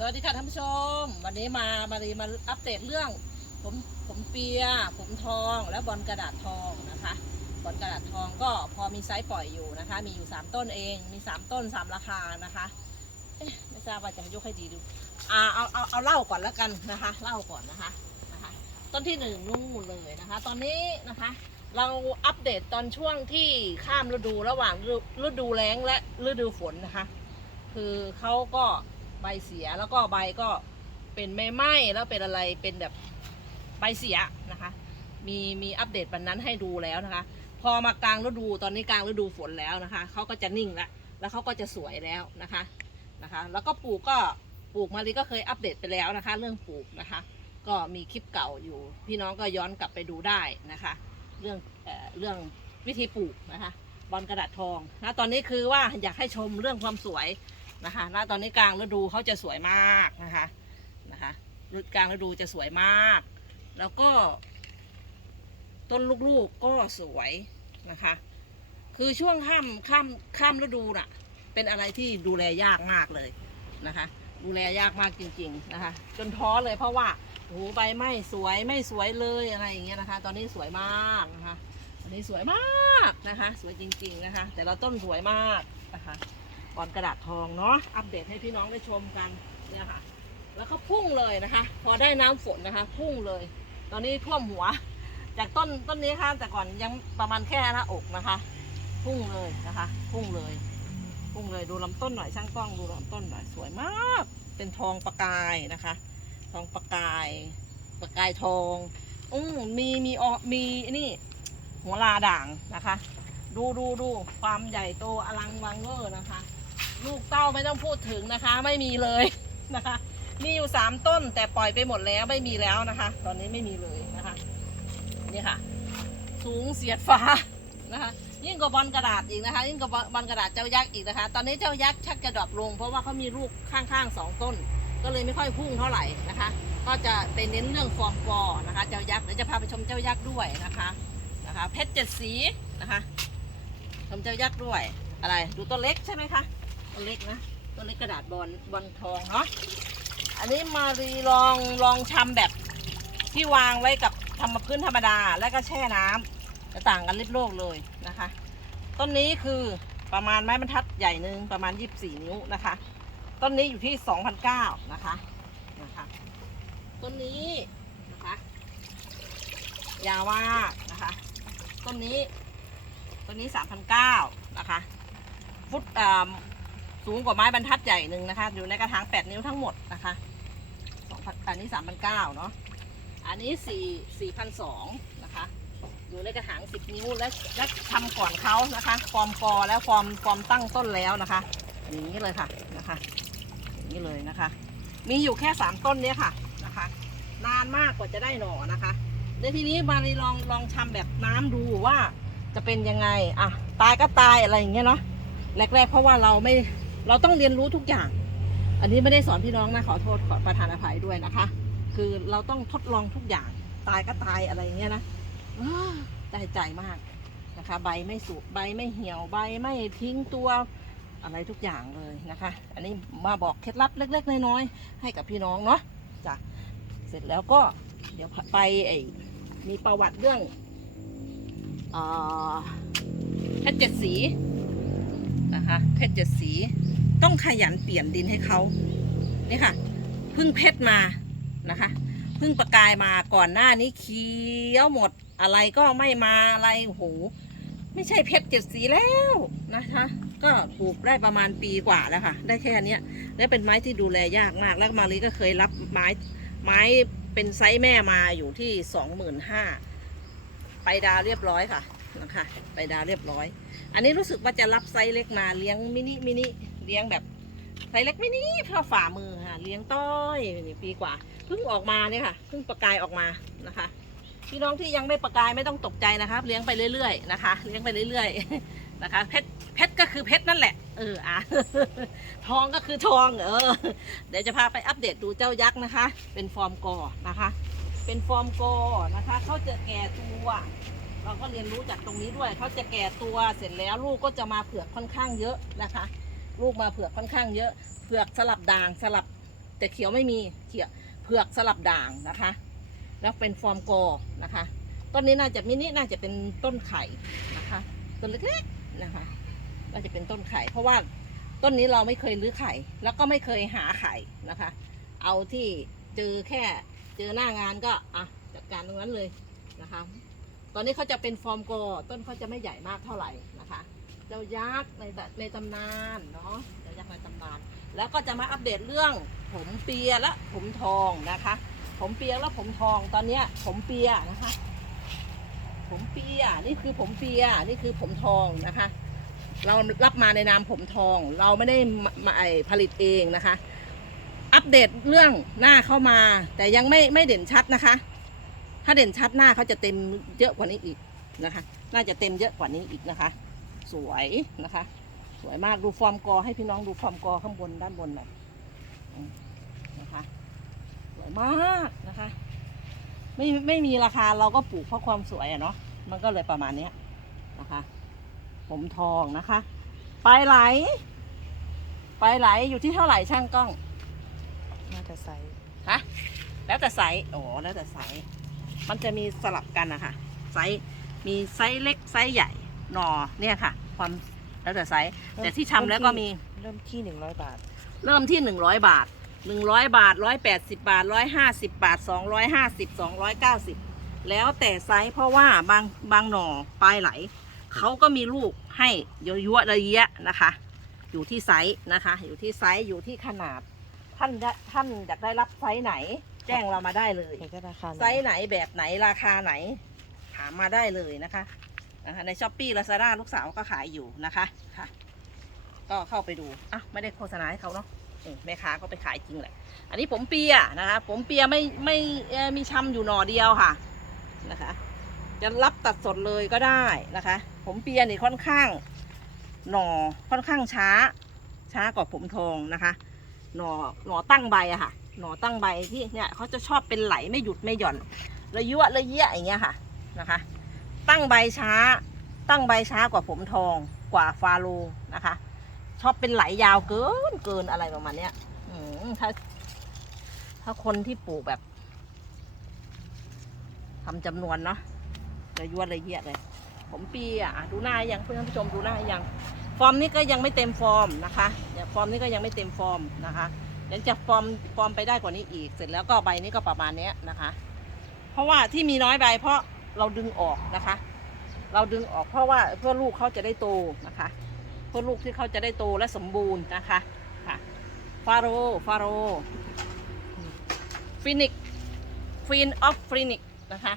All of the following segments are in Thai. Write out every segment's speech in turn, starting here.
สวัสดีค่ะท่านผู้ชม วันนี้มามารีมาอัปเดตเรื่อง ผมผมเปีย ผมทองและบอลกระดาษทองนะคะบอลกระดาษทองก็พอมีไซส์ปล่อยอยู่นะคะ มีอยู่ 3 ต้นเองมี3ต้น3ราคานะคะเอ๊ะไม่ทราบว่าจะยกให้ดีดูอ่าเอาเอาเอาเล่าก่อนแล้วกันนะคะเล่าก่อนนะคะนะคะ ต้นที่หนึ่งนู่นเลยนะคะ ตอนนี้นะคะเราอัปเดตตอนช่วงที่ข้ามฤดูระหว่างฤดูฤดูแล้งและฤดูฝนนะคะ คือเขาก็ ใบเสียแล้วก็ใบก็เป็นไม่ไหม้แล้วเป็นอะไรเป็นแบบใบเสียนะคะ มีมีอัปเดตวันนั้นให้ดูแล้วนะคะ พอมากลางฤดูตอนนี้กลางฤดูฝนแล้วนะคะเขาก็จะนิ่งละแล้วเขาก็จะสวยแล้วนะคะนะคะ แล้วก็ปลูกก็ปลูกมารีก็เคยอัปเดตไปแล้วนะคะ เรื่องปลูกนะคะ ก็มีคลิปเก่าอยู่ พี่น้องก็ย้อนกลับไปดูได้นะคะ เรื่องเอ่อเรื่องวิธีปลูกนะคะบอลกระดาษทองนะตอนนี้คือว่าอยากให้ชมเรื่องความสวย นะคะณตอนนี้กลางฤดูเขาจะสวยมากนะคะนะคะฤดูกลางฤดูจะสวยมาก แล้วก็ ต้นลูกๆก็สวยนะคะ คือช่วงข้ามข้ามข้ามฤดูน่ะ เป็นอะไรที่ดูแลยากมากเลยนะคะ ดูแลยากมากจริง ๆนะคะ จนท้อเลยเพราะว่าโอ้โหใบไม่สวยไม่สวยเลยอะไรอย่างเงี้ยนะคะ ตอนนี้สวยมากนะคะตอนนี้สวยมากนะคะ สวยจริง ๆนะคะ แต่ละต้นสวยมากนะคะ บอลกระดาษทองเนาะอัปเดตให้พี่น้องได้ชมกันเนี่ยค่ะ แล้วก็พุ่งเลยนะคะ พอได้น้ำฝนนะคะ พุ่งเลย ตอนนี้ท่วมหัว จากต้นต้นนี้ค่ะ แต่ก่อนยังประมาณแค่หน้าอกนะคะ พุ่งเลยนะคะ พุ่งเลย พุ่งเลยดูลำต้นหน่อยช่างกล้องดูลำต้นหน่อยสวยมาก เป็นทองประกายนะคะ ทองประกายประกายทองอืมมีมีออมีนี่หัวลาด่างนะคะ ดูดูดูความใหญ่โตอลังวังเวอร์นะคะ ลูกเต้าไม่ต้องพูดถึงนะคะ ไม่มีเลยนะคะ มีอยู่สามต้นแต่ปล่อยไปหมดแล้วไม่มีแล้วนะคะ ตอนนี้ไม่มีเลยนะคะนี่ค่ะ สูงเสียดฟ้านะคะ ยิ่งกว่าบอลกระดาษอีกนะคะ ยิ่งกว่าบอลกระดาษเจ้ายักษ์อีกนะคะ ตอนนี้เจ้ายักษ์ชักจะดรอปลง เพราะว่าเขามีลูกข้างๆสองต้น ก็เลยไม่ค่อยพุ่งเท่าไหร่นะคะ ก็จะไปเน้นเรื่องฟอร์มกอนะคะ เจ้ายักษ์เดี๋ยวจะพาไปชมเจ้ายักษ์ด้วยนะคะนะคะ เพชรเจ็ดสีนะคะชมเจ้ายักษ์ด้วยอะไร ดูต้นเล็กใช่ไหมคะ ต้นเล็กนะต้นเล็กกระดาษบอลบอลทองเนาะอันนี้มารีลองลองชำแบบที่วางไว้กับทำมาพื้นธรรมดาแล้วก็แช่น้ำจะต่างกันลิบโลกเลยนะคะ ต้นนี้คือประมาณไม้บรรทัดใหญ่หนึ่งประมาณ 24 นิ้วนะคะ ต้นนี้อยู่ที่ 2,009นะคะนะคะ ต้นนี้นะคะยาวมากนะคะ ต้นนี้ ต้นนี้ 3,009นะคะ ฟุตอ่า สูงกว่าไม้บรรทัดใหญ่หนึ่งนะคะ อยู่ในกระถาง 8 นิ้วทั้งหมดนะคะ2,000อันนี้3,009เนาะอันนี้4 4,002นสองนะคะอยู่ในกระถาง 10 นิ้วและและทำก่อนเขานะคะฟอร์มกอแล้วฟอร์มฟอร์มตั้งต้นแล้วนะคะ อย่างนี้เลยค่ะนะคะ อย่างนี้เลยนะคะ มีอยู่แค่สามต้นเนี้ยค่ะนะคะ นานมากกว่าจะได้หน่อนะคะในทีนี้มาลองลองทำแบบน้ำดูว่าจะเป็นยังไงอะตายก็ตายอะไรอย่างเงี้ยเนาะแรกๆเพราะว่าเราไม่ เราต้องเรียนรู้ทุกอย่าง อันนี้ไม่ได้สอนพี่น้องนะขอโทษขอประทานอภัยด้วยนะคะ คือเราต้องทดลองทุกอย่าง ตายก็ตายอะไรอย่างเงี้ยนะได้ใจมากนะคะ ใบไม่สุกใบไม่เหี่ยวใบไม่ทิ้งตัวอะไรทุกอย่างเลยนะคะ อันนี้มาบอกเคล็ดลับเล็ก ๆ น้อยๆให้กับพี่น้องเนาะจ้ะเสร็จแล้วก็เดี๋ยวไปไอ้มีประวัติเรื่องเอ่อเพชรเจ็ดสีนะคะเพชรเจ็ดสี ต้องขยันเปลี่ยนดินให้เขานี่ค่ะพึ่งเพชรมานะคะพึ่งประกายมาก่อนหน้านี้เขียวหมดอะไรก็ไม่มาอะไรโหไม่ใช่เพชรเจ็ดสีแล้วนะคะ ก็ปลูกได้ประมาณปีกว่าแล้วค่ะ ได้แค่เนี้ยและเป็นไม้ที่ดูแลยากมาก แล้วมารีก็เคยรับไม้ไม้เป็นไซส์แม่มาอยู่ที่สองหมื่นห้าไปดาวเรียบร้อยค่ะนะคะ ไปดาวเรียบร้อย อันนี้รู้สึกว่าจะรับไซส์เล็กมาเลี้ยงมินิมินิ เลี้ยงแบบไซส์เล็กไมินิเท่าฝ่ามือค่ะ เลี้ยงต้อยนี่ปีกว่าเพิ่งออกมาเนี่ยค่ะเพิ่งประกายออกมานะคะพี่น้องที่ยังไม่ประกายไม่ต้องตกใจนะครับ เลี้ยงไปเรื่อยๆนะคะ เลี้ยงไปเรื่อยๆนะคะ เพชรเพชรก็คือเพชรนั่นแหละ เอออะทองก็คือทอง เออ เดี๋ยวจะพาไปอัปเดตดูเจ้ายักษ์นะคะ เป็นฟอร์มกอนะคะ เป็นฟอร์มกอนะคะเขาจะแก่ตัวเราก็เรียนรู้จากตรงนี้ด้วยเขาจะแก่ตัวเสร็จแล้วลูกก็จะมาเผือกค่อนข้างเยอะนะคะ ลูกมาเผือกค่อนข้างเยอะเผือกสลับด่างสลับแต่เขียวไม่มีเขียวเผือกสลับด่างนะคะ แล้วเป็นฟอร์มโกนะคะต้นนี้น่าจะมินิน่าจะเป็นต้นไข่นะคะต้นเล็กๆนะคะน่าจะเป็นต้นไข่ เพราะว่าต้นนี้เราไม่เคยรื้อไข่ แล้วก็ไม่เคยหาไข่นะคะ เอาที่เจอแค่เจอหน้างานก็อะจัดการตรงนั้นเลยนะคะ ตอนนี้เขาจะเป็นฟอร์มโกต้นเขาจะไม่ใหญ่มากเท่าไหร่ เจ้ายักษ์ในตในตำนานเนาะเจ้ายักษ์ในตำนาน แล้วก็จะมาอัปเดตเรื่องผมเปียและผมทองนะคะ ผมเปียและผมทองตอนเนี้ยผมเปียนะคะ ผมเปียนี่คือผมเปียนี่คือผมทองนะคะ เรารับมาในนามผมทอง เราไม่ได้มาผลิตเองนะคะ อัปเดตเรื่องหน้าเข้ามา แต่ยังไม่ไม่เด่นชัดนะคะ ถ้าเด่นชัดหน้าเขาจะเต็มเยอะกว่านี้อีกนะคะ น่าจะเต็มเยอะกว่านี้อีกนะคะ สวยนะคะ สวยมากดูฟอร์มกอให้พี่น้องดูฟอร์มกอข้างบนด้านบนหน่อยอืมนะคะสวยมากนะคะ ไม่ไม่มีราคาเราก็ปลูกเพราะความสวยอะเนาะมันก็เลยประมาณเนี้ยนะคะ ผมทองนะคะปลายไหลปลายไหลอยู่ที่เท่าไหร่ช่างกล้องน่าจะใส่ฮะแล้วแต่ไซส์โอ้แล้วแต่ไซส์มันจะมีสลับกันนะคะไซส์มีไซส์เล็กไซส์ใหญ่ หนอเนี่ยค่ะ ความแล้วแต่ไซส์แต่ที่ชำแล้วก็มีเริ่มที่หนึ่งร้อยบาท เริ่มที่100บาท100บาท180บาท150บาท250 290แล้วแต่ไซส์เพราะว่าบางบางหน่อปลายไหลเขาก็มีลูกให้เยอะๆระยะนะคะ อยู่ที่ไซส์นะคะ อยู่ที่ไซส์อยู่ที่ขนาด ท่านจะท่านอยากได้รับไซส์ไหน แจ้งเรามาได้เลยอยากได้ราคาไซส์ไหนแบบไหนราคาไหน ถามมาได้เลยนะคะ นะคะในช้อปปี้ลาซาด้าลูกสาวก็ขายอยู่นะคะค่ะ ก็เข้าไปดูอะไม่ได้โฆษณาให้เขาเนาะแม่ค้าก็ไปขายจริงแหละ อันนี้ผมเปียนะคะ ผมเปียไม่ไม่มีชำอยู่หน่อเดียวค่ะนะคะ จะรับตัดสดเลยก็ได้นะคะ ผมเปียนี่ค่อนข้าง หน่อค่อนข้างช้า ช้ากว่าผมทองนะคะ หน่อหน่อตั้งใบอะค่ะ หน่อตั้งใบที่เนี่ยเขาจะชอบเป็นไหลไม่หยุดไม่หย่อนระยุระเยะอย่างเงี้ยค่ะนะคะ ตั้งใบช้า ตั้งใบช้ากว่าผมทองกว่าฟาโลนะคะ ชอบเป็นไหลยาวเกินเกินอะไรประมาณเนี้ยถ้า ถ้าคนที่ปลูกแบบทำจำนวนเนาะระยุระเยะเลย ผมปีอะดูหน้ายังเพื่อนผู้ชมดูหน้ายัง ฟอร์มนี้ก็ยังไม่เต็มฟอร์มนะคะอย่าฟอร์มนี้ก็ยังไม่เต็มฟอร์มนะคะยังจะฟอร์มฟอร์มไปได้กว่านี้อีก เสร็จแล้วก็ใบนี้ก็ประมาณเนี้ยนะคะ เพราะว่าที่มีน้อยใบเพราะ เราดึงออกนะคะ เราดึงออกเพราะว่าเพื่อลูกเขาจะได้โตนะคะ เพื่อลูกที่เขาจะได้โตและสมบูรณ์นะคะค่ะฟาโรฟาโรฟินิกฟินออฟฟินิกนะคะ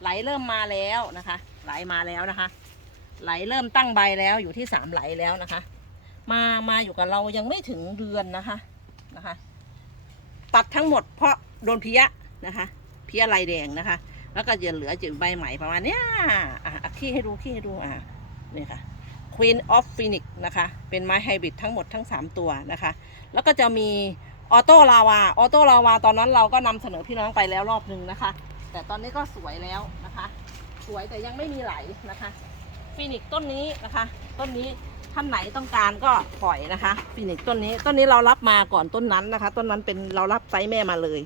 ไหลเริ่มมาแล้วนะคะ ไหลมาแล้วนะคะ ไหลเริ่มตั้งใบแล้วอยู่ที่สามไหลแล้วนะคะ มามาอยู่กับเรายังไม่ถึงเดือนนะคะนะคะ ตัดทั้งหมดเพราะโดนเพี้ยนะคะ เพี้ยลายแดงนะคะ แล้วก็จะเหลือจืดใบใหม่ประมาณเนี้ยอะขี้ให้ดูขี้ให้ดูอะนี่ค่ะ Queen of Phoenix นะคะ เป็นไม้ไฮบริดทั้งหมดทั้ง 3 ตัวนะคะ แล้วก็จะมีออโต้ลาวา ออโต้ลาวาตอนนั้นเราก็นำเสนอพี่น้องไปแล้วรอบหนึ่งนะคะ แต่ตอนนี้ก็สวยแล้วนะคะ สวยแต่ยังไม่มีไหลนะคะฟินิกต้นนี้นะคะ ต้นนี้ท่านไหนต้องการก็ปล่อยนะคะฟินิกต้นนี้ ต้นนี้เรารับมาก่อนต้นนั้นนะคะ ต้นนั้นเป็นเรารับไซส์แม่มาเลย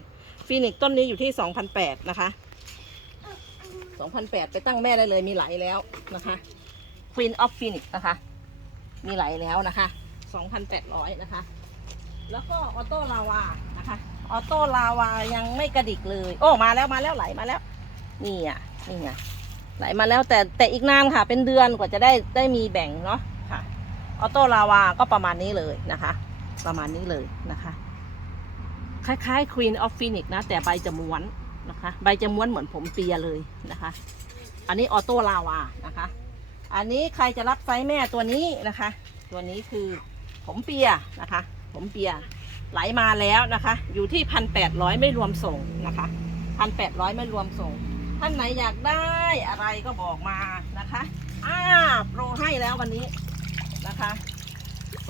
ฟินิกต้นนี้อยู่ที่ 2,008นะคะ 2,008 ไปตั้งแม่ได้เลยมีไหลแล้วนะคะ Queen of Phoenix นะคะ มีไหลแล้วนะคะ 2,800 นะคะ แล้วก็ออโต้ลาวานะคะ ออโต้ลาวายังไม่กระดิกเลย โอ้ มาแล้วมาแล้วไหลมาแล้ว นี่อะ นี่ไงไหลมาแล้วแต่แต่อีกนานค่ะ เป็นเดือนกว่าจะได้ได้มีแบ่งเนาะค่ะออโต้ลาวาก็ประมาณนี้เลยนะคะ ประมาณนี้เลยนะคะ คล้ายๆ Queen of Phoenix นะ แต่ใบจะม้วน นะคะ ใบจะม้วนเหมือนผมเปียเลยนะคะ อันนี้ออโต้ลาวานะคะ อันนี้ใครจะรับไซส์แม่ตัวนี้นะคะ ตัวนี้คือผมเปียนะคะ ผมเปียไหลมาแล้วนะคะ อยู่ที่พันแปดร้อยไม่รวมส่งนะคะพันแปดร้อยไม่รวมส่ง ท่านไหนอยากได้อะไรก็บอกมานะคะอ้าโปรให้แล้ววันนี้นะคะ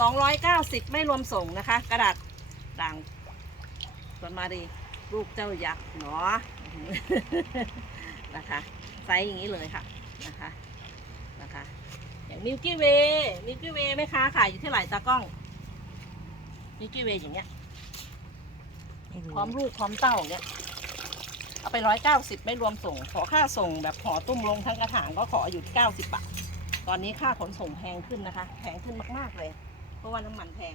สองร้อยเก้าสิบไม่รวมส่งนะคะ กระดาษด่างส่วนมาดี ลูกเจ้ายักษ์เนาะนะคะไซส์อย่างนี้เลยค่ะนะคะนะคะอย่างมิลกี้เวย์มิลกี้เวย์แม่ค้าขายอยู่ที่ไหนตากล้องมิลกี้เวย์อย่างเงี้ยพร้อมลูกพร้อมเต้าอย่างเงี้ยเอาไปร้อยเก้าสิบไม่รวมส่ง ขอค่าส่งแบบห่อตุ้มลงทั้งกระถางก็ขออยู่ที่เก้าสิบบาทตอนนี้ค่าขนส่งแพงขึ้นนะคะ แพงขึ้นมาก ๆ เลย เพราะว่าน้ำมันแพง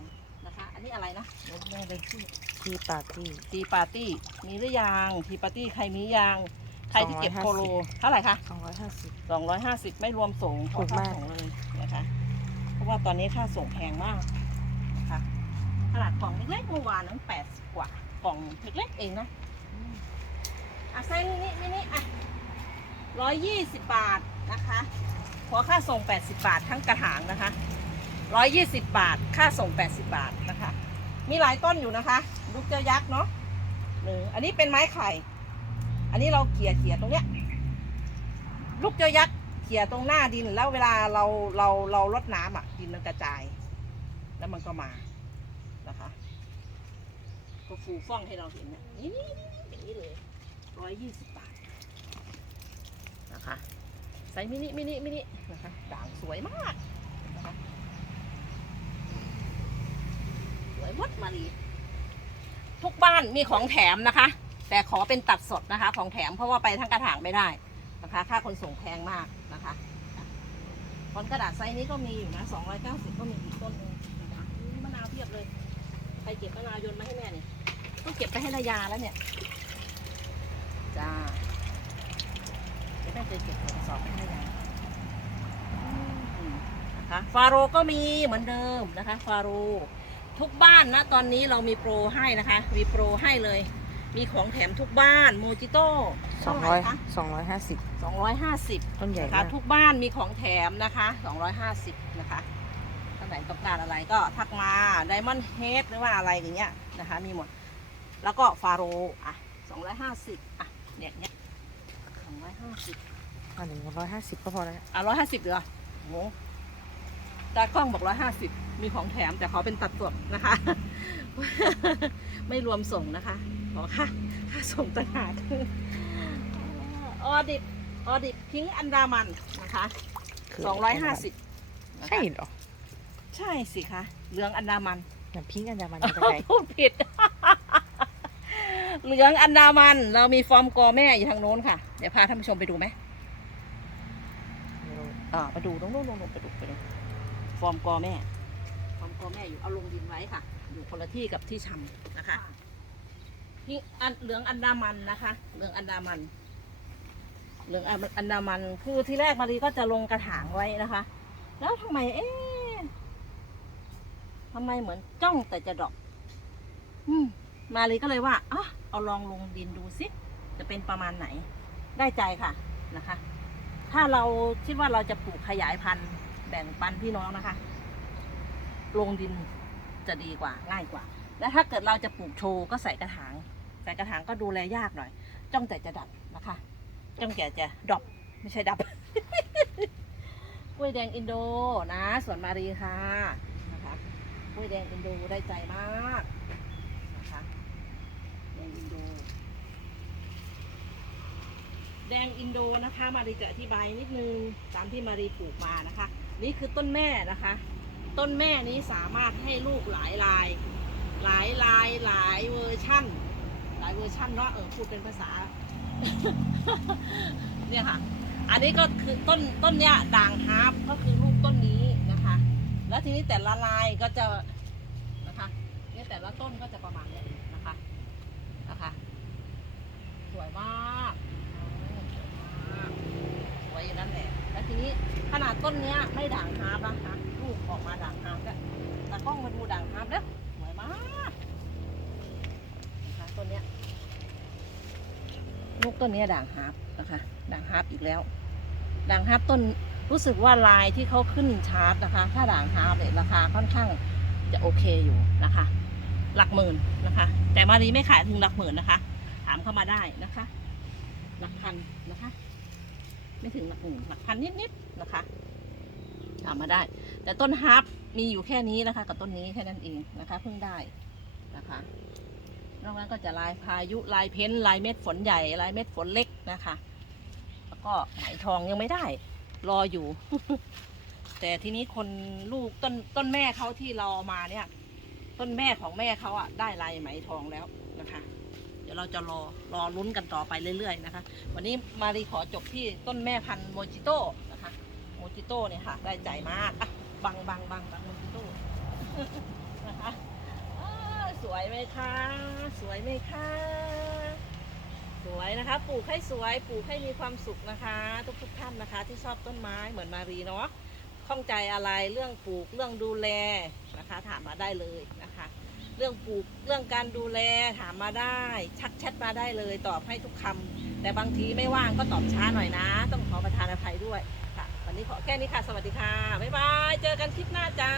นะคะ อันนี้อะไรนะเดี๋ยวแม่เลยชื่อที่ปาร์ตี้ ทีปาร์ตี้ มีหรือยังทีปาร์ตี้ใครมียัง ใครที่เก็บ250โคโล เท่าไหร่คะสองร้อยห้าสิบสองร้อยห้าสิบไม่รวมส่งขอถูกค่ามากส่งเลยนะคะ เพราะว่าตอนนี้ค่าส่งแพงมากนะคะขนาดกล่องเล็กๆเมื่อวานนั้นแปดสิบกว่ากล่องเล็กๆเองนะอืมอะไซส์มินิมินิอะร้อยยี่สิบบาทนะคะ ขอค่าส่งแปดสิบบาททั้งกระถางนะคะ ร้อยยี่สิบบาท ค่าส่งแปดสิบบาทนะคะ มีหลายต้นอยู่นะคะ ลูกเจ้ายักษ์เนาะหรืออันนี้เป็นไม้ไข่ อันนี้เราเขี่ยเขี่ยตรงเนี้ย ลูกเจ้ายักษ์เขี่ยตรงหน้าดินแล้วเวลาเราเราเราลดน้ำอะ ดินมันกระจาย แล้วมันก็มานะคะ ก็ฟูฟ่องให้เราเห็นเนี่ยนี่นี่นี่นี่อย่างนี้เลยร้อยยี่สิบบาทนะคะ ใส่มินิมินิมินินะคะด่างสวยมากนะคะส วยมดมาลีทุกบ้านมีของแถมนะคะ แต่ขอเป็นตัดสดนะคะ ของแถมเพราะว่าไปทั้งกระถางไม่ได้นะคะ ค่าขนส่งแพงมากนะคะผลกระดาษไซส์นี้ก็มีอยู่นะ290 ก็มีอีกต้นหนึงมะนาวเพียบเลยใครเก็บมะนาวยนมาให้แม่นี่ต้องเก็บไปให้นายาแล้วเนี่ยจ้าเดี๋ยวแม่จะเก็บกระสอบไปให้นายานะคะฟาโรก็มีเหมือนเดิมนะคะ ฟาโร ทุกบ้านนะตอนนี้เรามีโปรให้นะคะ มีโปรให้เลย มีของแถมทุกบ้านโมจิโต้สองร้อยสองร้อยห้าสิบ250ต้นใหญ่นะคะมากทุกบ้านมีของแถมนะคะ250นะคะท่านไหนต้องการอะไรก็ทักมาไดมอนด์เฮดหรือว่าอะไรอย่างเงี้ยนะคะ มีหมด แล้วก็ฟาโรอะ250อะเนี่ยเนี่ย250อันหนึ่งร้อยห้าสิบก็พอแล้วอะ150เหรอโห ตากล้องบอก150มีของแถมแต่เขาเป็นตัดสดนะคะ ไม่รวมส่งนะคะขอค่าค่าส่งต่างหากออดิบออดิบพิงค์อันดามันนะคะคือสองร้อยห้าสิบใช่เหรอ ใช่สิคะเหลืองอันดามันอย่างพิงค์อันดามันเป็นไงพูดผิด เหลืองอันดามัน เรามีฟอร์มกอแม่อยู่ทางโน้นค่ะ เดี๋ยวพาท่านผู้ชมไปดูไหมไม่รู้อ่าไปดูตรงโน้นโน้นโน้นไปดูไปดู ฟอร์มกอแม่ ฟอร์มกอแม่อยู่เอาลงดินไว้ค่ะ อยู่คนละที่กับที่ชำนะคะนี่อันเหลืองอันดามันนะคะ เหลืองอันดามัน เหลืองอันดามันคือที่แรกมารีก็จะลงกระถางไว้นะคะ แล้วทำไม เอ๊ะทำไมเหมือนจ้องแต่จะดอก อืมมารีก็เลยว่าอะเอาลองลงดินดูสิจะเป็นประมาณไหน ได้ใจค่ะนะคะ ถ้าเราคิดว่าเราจะปลูกขยายพันธุ์ แบ่งปันพี่น้องนะคะ ลงดินจะดีกว่าง่ายกว่า และถ้าเกิดเราจะปลูกโชว์ก็ใส่กระถาง ใส่กระถางก็ดูแลยากหน่อย จ้องแต่จะดับนะคะ จ้องแต่จะดรอปไม่ใช่ดับกล้วยแดงอินโดนะสวนมารีค่ะนะคะกล้วยแดงอินโดได้ใจมากนะคะแดงอินโด แดงอินโดนะคะ มารีจะอธิบายนิดนึงตามที่มารีปลูกมานะคะ นี่คือต้นแม่นะคะ ต้นแม่นี้สามารถให้ลูกหลายลาย หลายลายหลายเวอร์ชั่น หลายเวอร์ชั่นเนาะเออพูดเป็นภาษา เนี่ยค่ะ อันนี้ก็คือต้นต้นเนี้ยด่างฮาร์ปก็คือลูกต้นนี้นะคะ แล้วทีนี้แต่ละลายก็จะนะคะเนี่ยแต่ละต้นก็จะประมาณเนี้ยนะคะนะคะ สวยมากสวยอยู่นั่นแหละ แล้วที นี้ ขนาดต้นเนี้ยไม่ด่างฮาร์ปนะคะลูกออกมาด่างฮาร์ปแล้วตากล้องมาดูด่างฮาร์ปแล้วสวยมากนะคะต้นเนี้ยลูกต้นเนี้ยด่างฮาร์ปนะคะด่างฮาร์ปอีกแล้ว ด่างฮาร์ปต้นรู้สึกว่าลายที่เขาขึ้นชาร์ตนะคะ ถ้าด่างฮาร์ปเนี่ยราคาค่อนข้างจะโอเคอยู่นะคะ หลักหมื่นนะคะ แต่มารีไม่ขายถึงหลักหมื่นนะคะ ถามเข้ามาได้นะคะ หลักพันนะคะ ไม่ถึงหลักหมื่นหลักพันนิดๆนะคะถามมาได้ แต่ต้นฮาร์ปมีอยู่แค่นี้นะคะ กับต้นนี้แค่นั้นเองนะคะเพิ่งได้นะคะนอกนั้นก็จะลายพายุลายเพ้นลายเม็ดฝนใหญ่ลายเม็ดฝนเล็กนะคะ แล้วก็ไหมทองยังไม่ได้ รออยู่ แต่ทีนี้คนลูกต้นต้นแม่เขาที่รอมาเนี่ย ต้นแม่ของแม่เขาอะได้ลายไหมทองแล้วนะคะ เดี๋ยวเราจะรอรอลุ้นกันต่อไปเรื่อยๆนะคะ วันนี้มารีขอจบที่ต้นแม่พันธุ์โมจิโต้นะคะโมจิโต้เนี่ยค่ะ ได้ใจมากอะบังบังบังบังโมจิโต้นะคะอ้าวสวยไหมคะ สวยไหมคะ สวยนะคะ ปลูกให้สวย ปลูกให้มีความสุขนะคะ ทุกทุกๆท่านนะคะ ที่ชอบต้นไม้เหมือนมารีเนาะข้องใจอะไรเรื่องปลูกเรื่องดูแลนะคะ ถามมาได้เลยนะคะ เรื่องปลูกเรื่องการดูแลถามมาได้ชักแชทมาได้เลยตอบให้ทุกคำแต่บางทีไม่ว่างก็ตอบช้าหน่อยนะ ต้องขอประทานอภัยด้วยค่ะ วันนี้ขอแค่นี้ค่ะ สวัสดีค่ะ บ๊ายบาย เจอกันคลิปหน้าจ้า